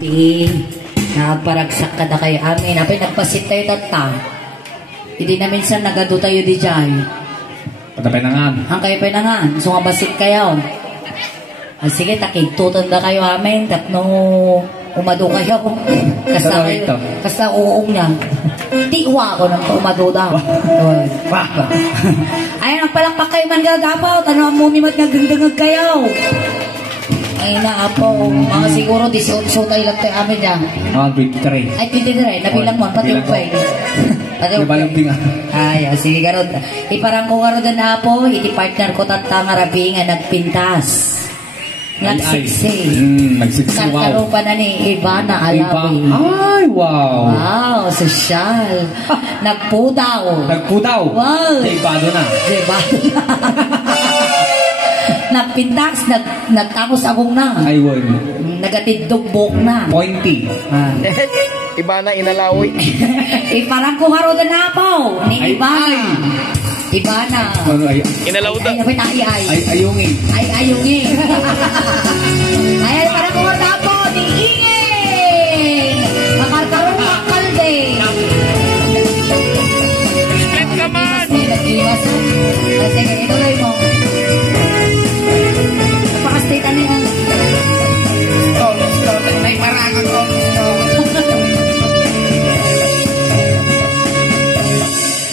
Di, nagparagsak ka na kayo amin. Apay nagpasit tayo tata. Hindi na minsan nagado tayo di dyan. Patapay na nga. Ang kayo pa na nga. So nga basit kayo. Sige, takigtutan na kayo amin. Tapno umado kayo. Kasta uong niya. Tiwa ako nang umado daw. Ayun, ang palakpak kayo man gagapaw. Tanong ang munimat nga gandangag kayo. Ay na po, mga siguro 18 tayo lang tayo amin dyan. 23. Ay, 23, nabilang mo, pati yung pwede. Nabalang din nga. Ay, sige garod. Iparang ko garod na po, iti partner ko tata nga rabi nga nagpintas. Nagsiksi. Nagsiksi, wow. Nagkaroon pa na ni Ivana Alawi. Ay, wow. Wow, sosyal. Nagpudaw. Nagpudaw? Wow. Debado na. Debado na. Nagpintas, nagtangos agong na. Ay, wow. Nagatiddugbok na. Pointy. Iba na inalawi. Parang kung haro na po. Ni Ibana. Ibana. Inalaw na. Ay, ayungin. Ay, ayungin. Ay, parang kung haro na po. Ni Ingin. Makarkarong makalde. Split ka man. Nag-iwas. Sige, ituloy mo. Napakastate ano yan. May marangang ko.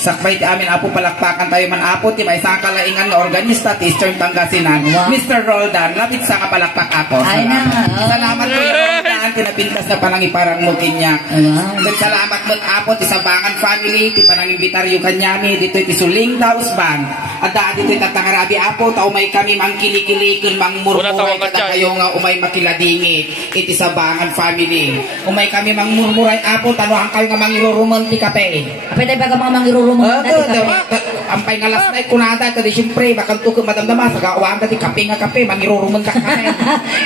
Sakbay ti amin apo palakpakan tayo man apo ti may isang kalaingan na organista ti Eastern Pangasinan. Wow. Mr. Roldan, lapit sa kapalakpak ako. Ay na. Salamat po yung Roldan, tinapintas na panangiparang mo kinyak. Wow. Salamat mo apo ti Sabangan family, ti panangimbitaryo kanyami, dito ti Suling Daos Band. At daan dito tatangarabi apo, tao may kami mangkilikilikon, mangmurmuray kada kayo nga umay makiladingi. Iti Sabangan family. Umay kami mangmurmuray apo, tanuhan kayo nga mangiruruman ti kape. Apay tayo baga mga mangiruruman. Ampay nga last night kunada kadi siyempre bakal to madamdama sa gawaan dati kape nga kape mangiruruman ka kape.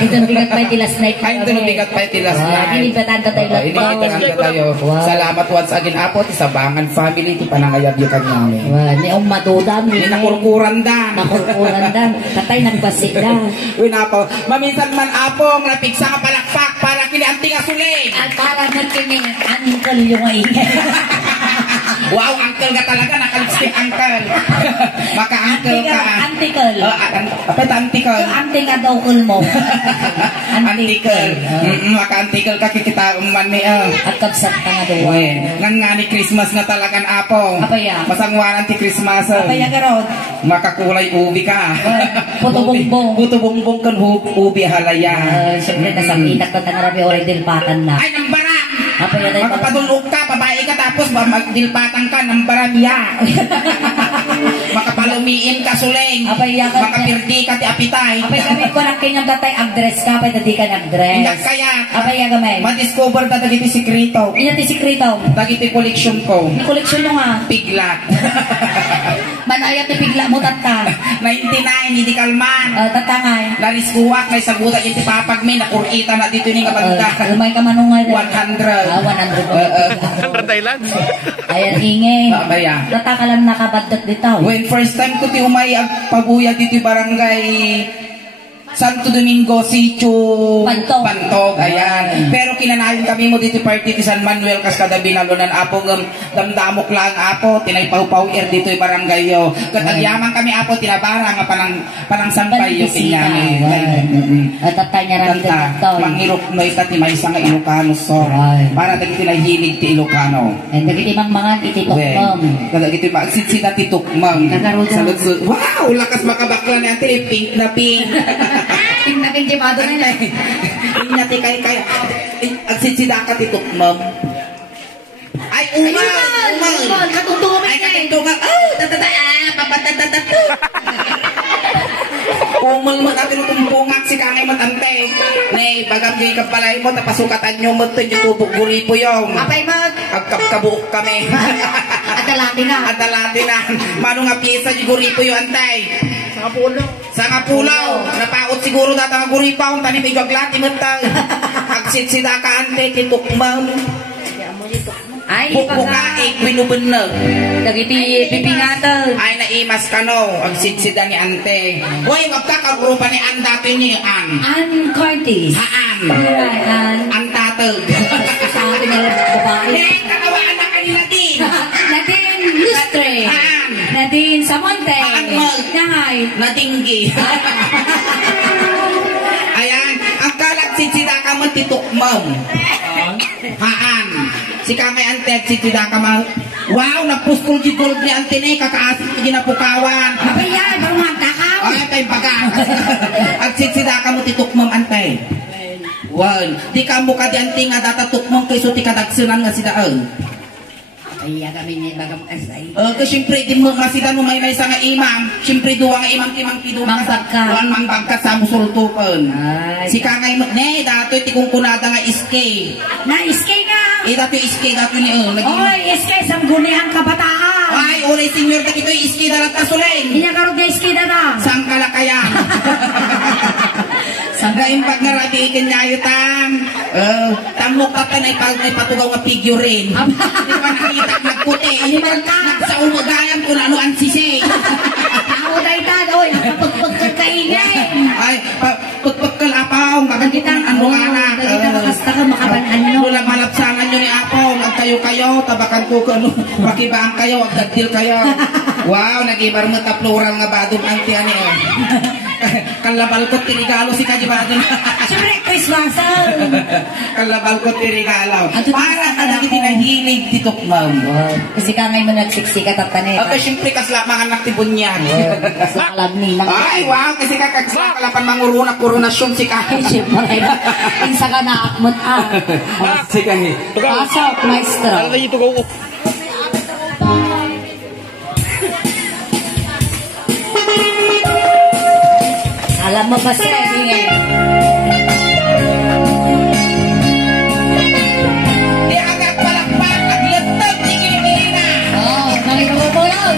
Ito bigat pa ti last night. Ay ito bigat pa ti last night. Binibatan tayo lang. Binibatan tayo. Salamat once again apo ti Sabangan family ti panangayab yu kanyami. Ni ang madudan ni nakurkuran dan. Nakurkuran dan. Tatay nagbasi dan. Uy napo, maminsan man apo nga napigsa nga palakpak para kini anting asuling. At para na kini uncle yung ingay. Wow, uncle ka talaga, nakalipstick uncle. Maka-uncle ka. Anticle. Apa ito anticle? Anting nga daw kul mo. Anticle. Maka-anticle ka kikita man ni At kapsat ka nga daw. Nang nga ni Christmas na talagang apo. Apa ya? Masangwanan ti Christmas. Apa ya garod? Makakulay ubi ka. Puto bongbong. Puto bongbong kan ubi halaya. Siyempre nasakitak ka tangarabi oray dilpatan na. Ay, nang barang! Apa ya? Makapadulog ka, babae ka tapos magdilpatan ka ng baramya. Makapalumiin ka suling. Makapirdi ka ti apitay. Apay kami ko lang kanyang datay agdress ka, apay tadi ka nagdress. Hindi kaya. Apay ya gamay. Ma-discover ka dagiti sikrito. Iyan ti sikrito. Dagiti collection ko. Ni collection mo nga. Pigla. Manayat ti pigla mo tata. 99, hindi kalman. Tatangay. Lariskuwak, may sagutan yung tipapagme, nakurita na dito ni nga banda. Lumay ka manungay. 100. 100 Thailand. Ayan, ingay. Kaya. Tata ka lang nakabadot dito. When first time ko ti umay pabuya dito barangay Santo Domingo, Sitio Pantog, ayan. Pero kinanayon kami mo dito party ti San Manuel kaskada binalunan apo damdamok lang apo tinaypaw-paw dito barangay yo. Kat agyaman kami apo tinabara nga panang sampay yo kinyami. At tatanya ra dito. Mangirok no ita ti maysa nga Ilocano so. Para dagiti nahilig ti Ilocano. And dagiti mangan iti tukmam. Dagiti magsitsita ti tukmam. Salud. Wow, lakas makabakla ni ante pink na pink. Pink na pink jemado nila. Pink na ti kay agsitsida ka ti tukmam. Ay, umal. Katutungam ay katutungam. Oh, papatatatu. Umal mo natin tumpungak si kangay matante. Nay, bagam jay kapalay mo tapasukatan nyo mo yung tubog guripo yung. Apay mag. Kabuok kami. Adalati na. Mano nga pyesa yung guripo yung antay. Sa Pulaw. Napaot siguro data nga guripaw. Tani may gaglati mo tayo. Agsitsida ka ante titukmam. Ay, bukaik binubeneg. Dagiti pipingatan. Ay naimas kano, agsidsida ni ante. Hoy, wag ka kagrupa ni An dati ni An. Ann Curtis. Haan. An. An pantog. Sa akin na babae. Eh, kakawaan na kanila din. Nadine Lustre. Nadine Samonte. Nahay. Natinggi. Ayan, ang kalagsidsida ka mo titukmam. Haan. Si kamay antet si tida ka mo. Wow, napuskol di gold ni antene kakaasit ni ginapukawan. Ayan, barumang takaw. Ay, tayo baga. At sidsida ka mo titukmam antay. Wow, di ka mo ka di ante nga datatukmam kayso ti kadagsunan nga sidaan. Ay, kami niya baga makasay. Kasi siyempre, di mo masita mo may sa nga imam. Siyempre, duwa nga imam timang pido. Mangbagka. Mangbagka sa musultupan. Ay. Si kangay mo, ne, dato iti kung kunada nga iske. Na iskay nga. Dato iske, dato ni, Oy, iskay, sanggunihan kabataan. Ay, ulay senyor, dito iske dalat na suleng. Inya karog na iskay na na. Sang kalakayan. Sanggain pag narabihin niya yutan. Tamok tatan ay patugaw nga figurin. Di ba nakita nagputi? Sa umagayan kung ano ang sisay. Ako na itan, oy, nakapagpagkag kaingay. Ay, pagpagkal apaw, magandang ano nga na. Kita makasta ka makabanan nyo. Mula malapsangan nyo ni apaw, ang kayo, tabakan ko kano, makibaan kayo, ang dagdil kayo. Wow, nag-ibar mo ta plural nga badong anti ani eh. Kalabal ko tinigalo si Kajibadon. Siyempre, Christmas. Kalabal ko tinigalo. Para ka na tinahilig titok ma'am. Kasi kami mo nagsiksikat at tanet. Okay, siyempre kasla mga anak tibon yan. Sa kalabni ng... Ay, wow, kasi kakasla kalapan manguruna koronasyon si Kahi. Siyempre, pinsa ka na akmot Si Kahi. Pasok, maestro. Ano na ito ko? Alam mo ba sila, ingay? Di agad palakpak at lantag si Kilikilina. Oo, nakita mo yun.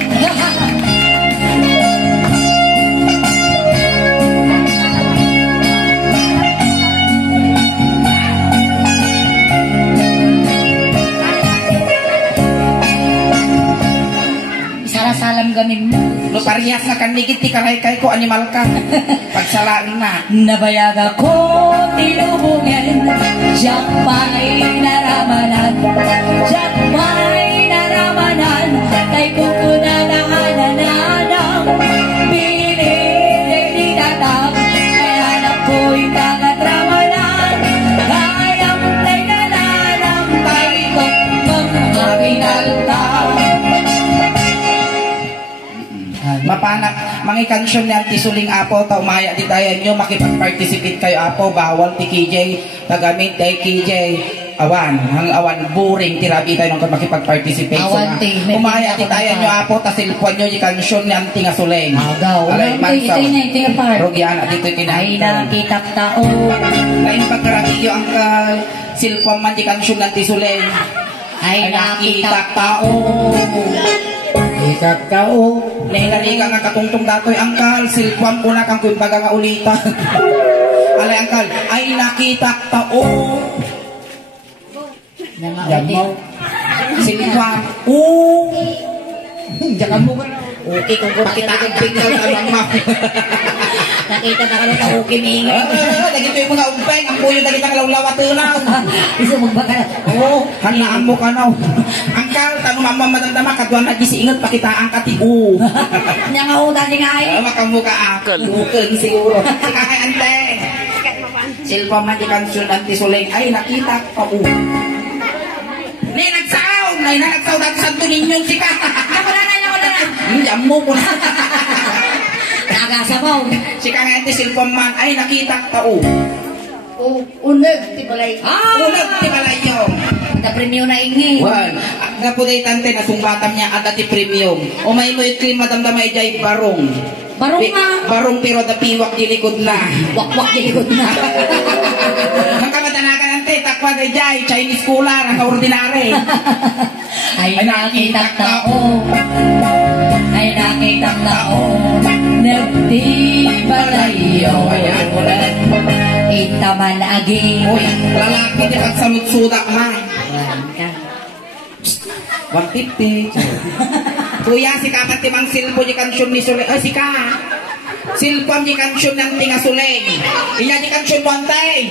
Salam gamin mo. No parehas na kanigit ti karay-kay ko animal ka. Pagsalaan na. Nabayag ako tinubungin, siyak pa'y naramanan, siyak pa'y naramanan, kay kukunanahanan ng piling di tatang, kay hanap ko'y pangatramanan, kayang tay nananang kay kong mga pinaltang. Mapanak, mga kansyon niyan ti suling apo, ta umaya di tayo nyo, makipag-participate kayo apo, bawal ti KJ, tagamit tay KJ, awan, hang awan, boring, tirabi tayo nung makipag-participate. Awan ti, umaya di tayo nyo apo, ta silpuan nyo di kansyon niyan ti nga suling. Agaw, alay man sa, ito yung part. Rogyan, at ito Ay nakitak tao. Lain pagkaragyo ang silpuan man di kansyon niyan ti suling. Ay nakitak tao. Ikakao, nilariga nga katungtong datoy angkal, silkwam ko na kang kumbaga nga ulitan. Alay angkal, ay nakita tao. Yamaw. Silkwam, Diyan mo ba? Okay, kung makita ang pinggan ka lang ma. Nakita na ka na sa okay ni Ingay. Nagito yung mga umpeng, ang puyo nagita nga lawlawa tunaw. Isa magbaka. Oo, hanaan mo ka na. Angkal, tanong mama madamdama, kadwan na gisiingat, pakitaan ka ti Nya nga utan ni Ngay. Makamuka akal. Bukan siguro. Kakay ante. Silpa man di kansyon anti suling. Ay, nakita pa Nay, nagsaw! Nay, nagsaw dati sa tuninyon si ka. Ako na. Jamo ko na. Nagasabaw. Si ka nga ante silpa man. Ay, nakita tao. Unag, tibalay. Unag, tibalay yung. Na-premium na ingi. Wan, gapuday tante na sungbatam niya at dati premium. O may mo iklim madamdamay jay barong. Barong nga. Barong pero da piwak di likod na. Wakwak di likod na. Ang kamatanakan ante, takwa day jay, Chinese cooler, ang ordinary. Ay nakita tao. Ay nakita tao. Nagtibalayo. Ayan, ulan. Itaman agi. Uy, lalaki di pagsamutsudak man. 150. Kuya, si kamat timang silpo di kansyon ni Sule. Ay, si ka. Silpam di kansyon ng tinga Suleng. Inya di kansyon mo antay.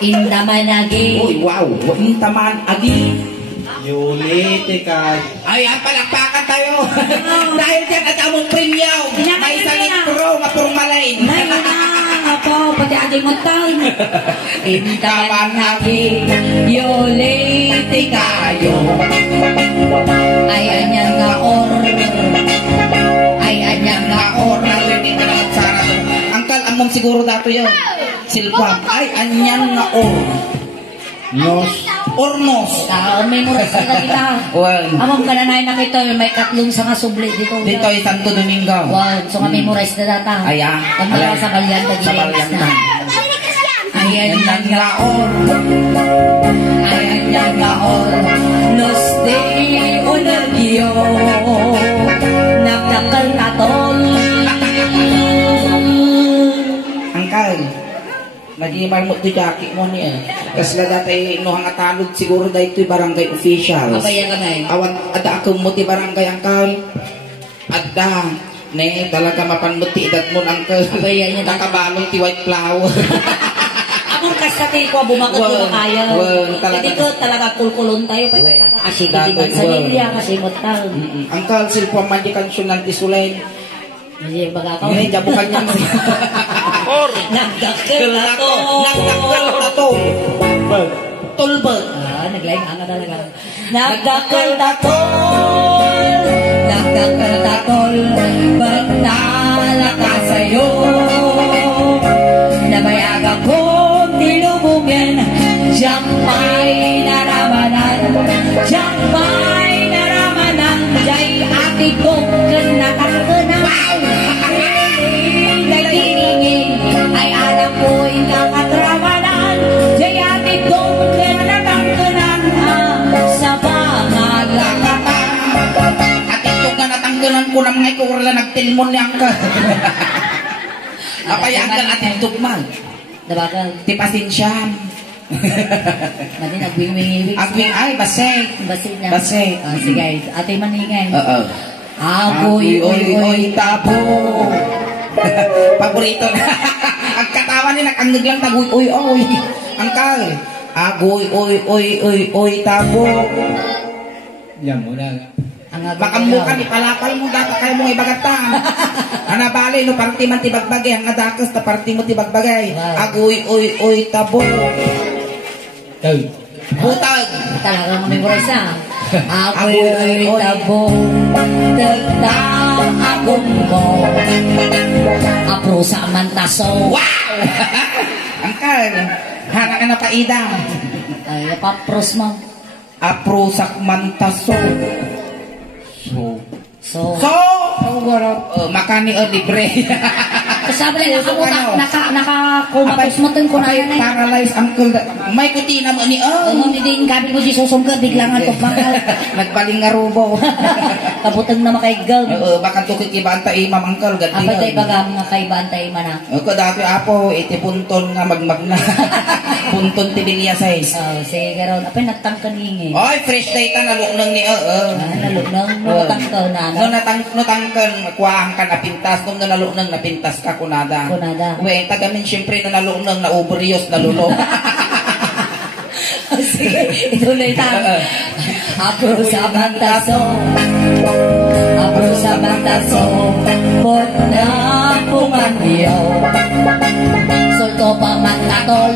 Indaman agi. Uy, wow. Intaman agi. Yulite kay. Ayan, palakpakan tayo. Dahil dyan at among premium. May salit pro, mapurmalain. Ay, nga po, pati ating montang. Indaman agi. Yolete kayo. Ay, anyan nga or. Ay, anyan nga or. Hindi ka naman sana. Angkal, among siguro dato yun. Silpam. Ay, anyan nga or. Nos. Ornos. May muras na kita. Well, Among kananay na kito, may katlong sa nga subli dito. dito ay Santo Domingo. Wow, so nga memorize na data. Ayan. Pag mara sa balyan, Sa balyan na. Ayan Anyan nga nga or. ayan yan nga or. Los de Unagyo. Nagdakal na tol. Angkal. Nag-iimar mo ito jacket mo niya. Kasi na dati no hang atanod siguro dahil ito'y barangay officials. Kapaya ka na eh. Awan, ada ako mo ti barangay angkal. Ada. Ne, talaga mapanot ti edad mo angkal. Kapaya niya. Nakabalong ti white flower. Among kasati ko, bumakot ko na kaya. Hindi ko talaga kulkulon tayo. Kasi hindi man sa Biblia, kasi motal. Angkal, silpo man di kansyon ng tisulay. Hindi baga ka. Ngayon, jabukan niya. Or. Nagdakil na to. Nagdakil na to. Tulbag. Naglaing nga talaga. Nagdakil na to. Nagdakil na tol. Ba't nalaka sa'yo? Nabayaga kong tinubungin. Diyan may naramanan. Diyan may naramanan. Diya'y ati kong kanatakana. Ay alam ko'y nakatramanan. Diya'y ati kong kanatakana. Sa pangalakatan. At ito nga natanggalan ko ng ngay ko wala nagtilmon niyang ka. Apayanggan at yung tugmag. Dabagal. Ti pasensya. Mati nagwing-wing-wing. Agwing ay, basay. Basig na. Basig. Sige, ate maningin. Oo. Agoy, oy, oy, tabo. Paborito na. Ang katawa ni nakangag lang tagoy, oy, oy. Angkal. Agoy, oy, oy, oy, oy, tabo. Yan mo na. Makamukan, ipalapal mo data kayo mong ibagatan. Anabali, no, parti man tibagbagay. Ang adakas, na parti mo tibagbagay. Agoy, oy, oy, tabo. Kay. Butag. Talagang memorize na. Agoy, oy, tabo. Tagtang agong mo. Apro sa mantaso. Wow! Angkal, hana ka na paidang. Ay, papros mo. Apro sa mantaso. So, makani o libre. sabi na nakakumatos mo tun ko na yan eh. Paralyzed uncle. May kutina mo ni Hindi din gabi mo di susungkad, biglangan to pangal. Nagbaling nga rubo. Kabutang na makaigag. Baka tukik iba ang taimam uncle. Apa tayo baga mga kaibaan tayo mana? Ko dati apo, iti punton nga magmagna. Punton tibilya size. Sige karon, apa nagtangkan hingi? Oy, fresh data naluknang ni Nalunang natangkaw na. No natangkan, kuwang ka na pintas. Nung naluknang na pintas ka kunada. Kunada. Uwe, tagamin siyempre na naluknang na uberios na lulo. Sige, ituloy tayo. Apro sa bantaso. Apro sa bantaso. Pot na pumangyaw. Sulto pa man natol.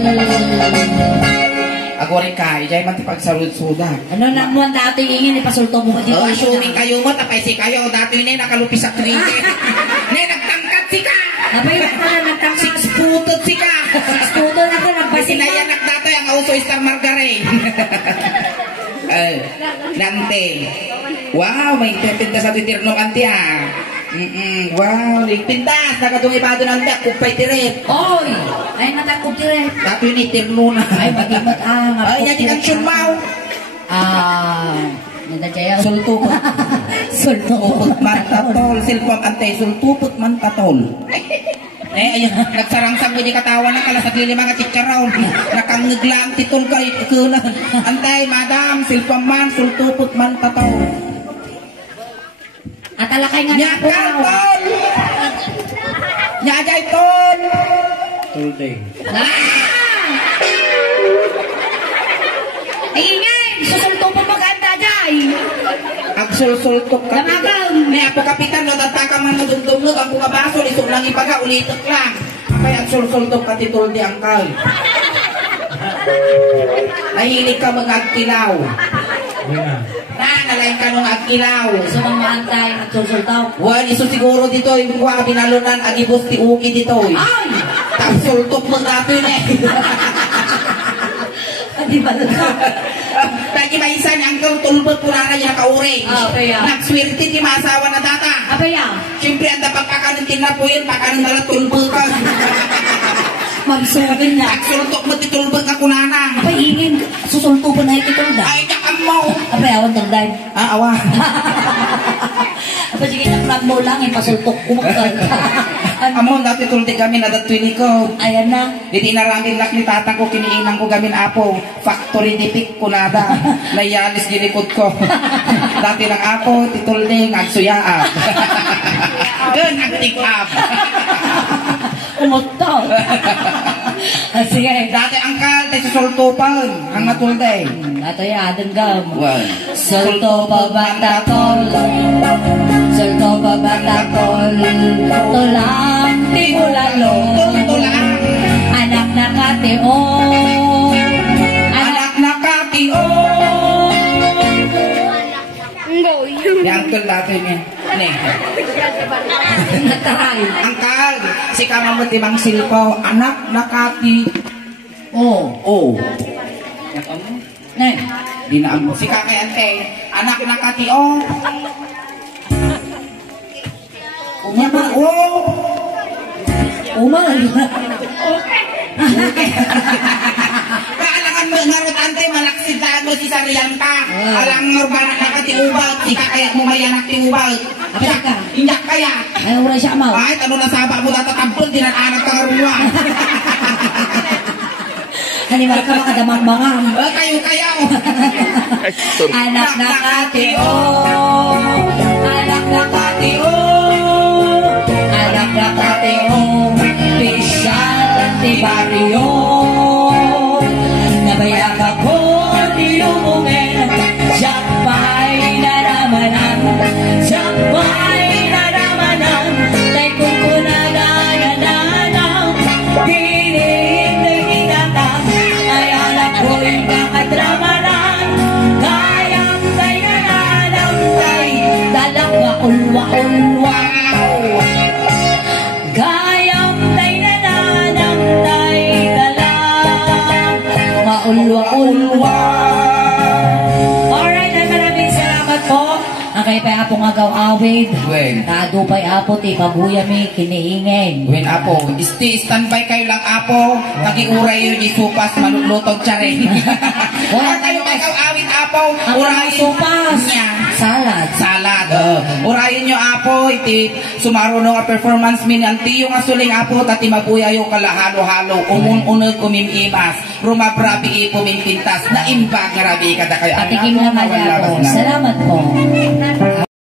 Agore ka, ijay man tipagsalud-suda. Ano na mo ang dati ingin, ipasulto mo dito. Assuming kayo mo, tapay si kayo. Dati ni nakalupis sa krite. Ne, nagtangkat si ka! Abay, nagtangkat. Six-footed si ka! Puto na ko, nagpasik na. Sinayanak dati ang auso Star Margarine. Nante. Wow, may pintas sa titirno kanti ah. Wow, pintas. Nakadungipado ng dak. Kupay tiret. Oy! Ay, natakot dire. Dati yun itirno na. Ay, magimot Ay, yan ang syunmaw. Nadadyayaw. Sultupot. Sultupot man tatol. Silpang antay. Sultupot man tatol. Ayun, nagsarangsang ko di katawan ng kalasag lili mga chicharon. Nakangaglang titol ka ikunan. Antay, madam, silpang man, sultupot man tatol. At alakay nga na po. Nyakal, Nyajay, tol! Tulding. Ah! Agsul-sultok ka. Tamagal. Ni apo kapitan no tataka man madumdumnog ang bumabaso isok lang ipaga ulitok lang. Kay agsul-sultok ka titol di angkal. Nahilig ka mag-agkilaw. Nalain ka nung agkilaw. So mga antay, nagsusultaw. Wan, iso siguro dito, yung mga binalunan, agibos ti uki dito. Ay! Tapos sultok mo nato yun eh. Di ba lang? Lagi ba isa ni Uncle Tulbot po na niya ka-orange. Kaya. Nagswerte ti masawa na data. Apa yan? Siyempre, ang dapat kakanuntin na po yun, pakanan na lang Tulbot ka. Magsugan na. Nagsultok mo ti Tulbot ka kunana. Apa ingin? Susulto po na ito da. Ay, kakam mo. Apa yawan tagday? Awa. Apa sige na plan mo lang, ipasultok ko magkal. Amon, dati tulti kami na datwili ko. Ayan na. Diti naraming lak ni tatang ko, kiniinang ko gamin apo. Factory dipik ko nada. Nayalis gilikod ko. Dati ng apo, titulding, agsuyaap. Gan, agtik-up. Umutol. Sige. Dati angkal, tayo susultupan. Ang matulday. Ato ya, adenggam. Well, Sulto babatakol. Sulto babatakol. Tulang timulalo. tulang. Anak na katio. Anak na katio. Ni angkal dati niya. Ni. Nataray. Angkal, si kama mo timang silpo. Anak na kati. Oh. Oh. Nay. Di na ang si kakay ante. Anak na kati. Oh. Unya ba? Oh. Umal. Kaalangan mo ngarot ante malaksidaan mo si Sarian ka. Alang ngurbana na ka ti ubal. Si kakaya mo mayanak ti ubal. Apa ka? Inyak kaya. Ay, ura siya mau. Ay, tanong na saba mo tatatampol. Dinananak ka ngaruwa. Hanimal ka makadamang-bangang. Kayo. Anak na katio. Anak na katio. Anak na katio. Pisyal ti barrio. Nabayak ako di umumen. Siyapay na ramanan. Siyapay na ramanan. Tay kung kunagananan. Hinihintay hinatang. Ay anak ko'y kakadramanan. Kayang tay na nanamtay. Dalang waul-waul-waul. Gayang tay na nanamtay. Dalang waul-waul-waul. Alright, ay maraming salamat po. Ang kay pa apong agaw awid. Well. Kadupay apo ti pabuyami kiniingin. Wen apo, standby kayo lang apo. Nagiuray yun isupas malulutog tsare. Wala kayo kayo awit apo. Ang mga supas. Niya. Salad. Salad. Urayin nyo apo, iti sumaruno nga performance min ang tiyo nga suling apo, tati mabuya yung kalahalo-halo, umun-unag kumimimas, rumabrabi ipumintintas, na imbag nga rabi kada kayo. Patikim naman ako. Salamat po.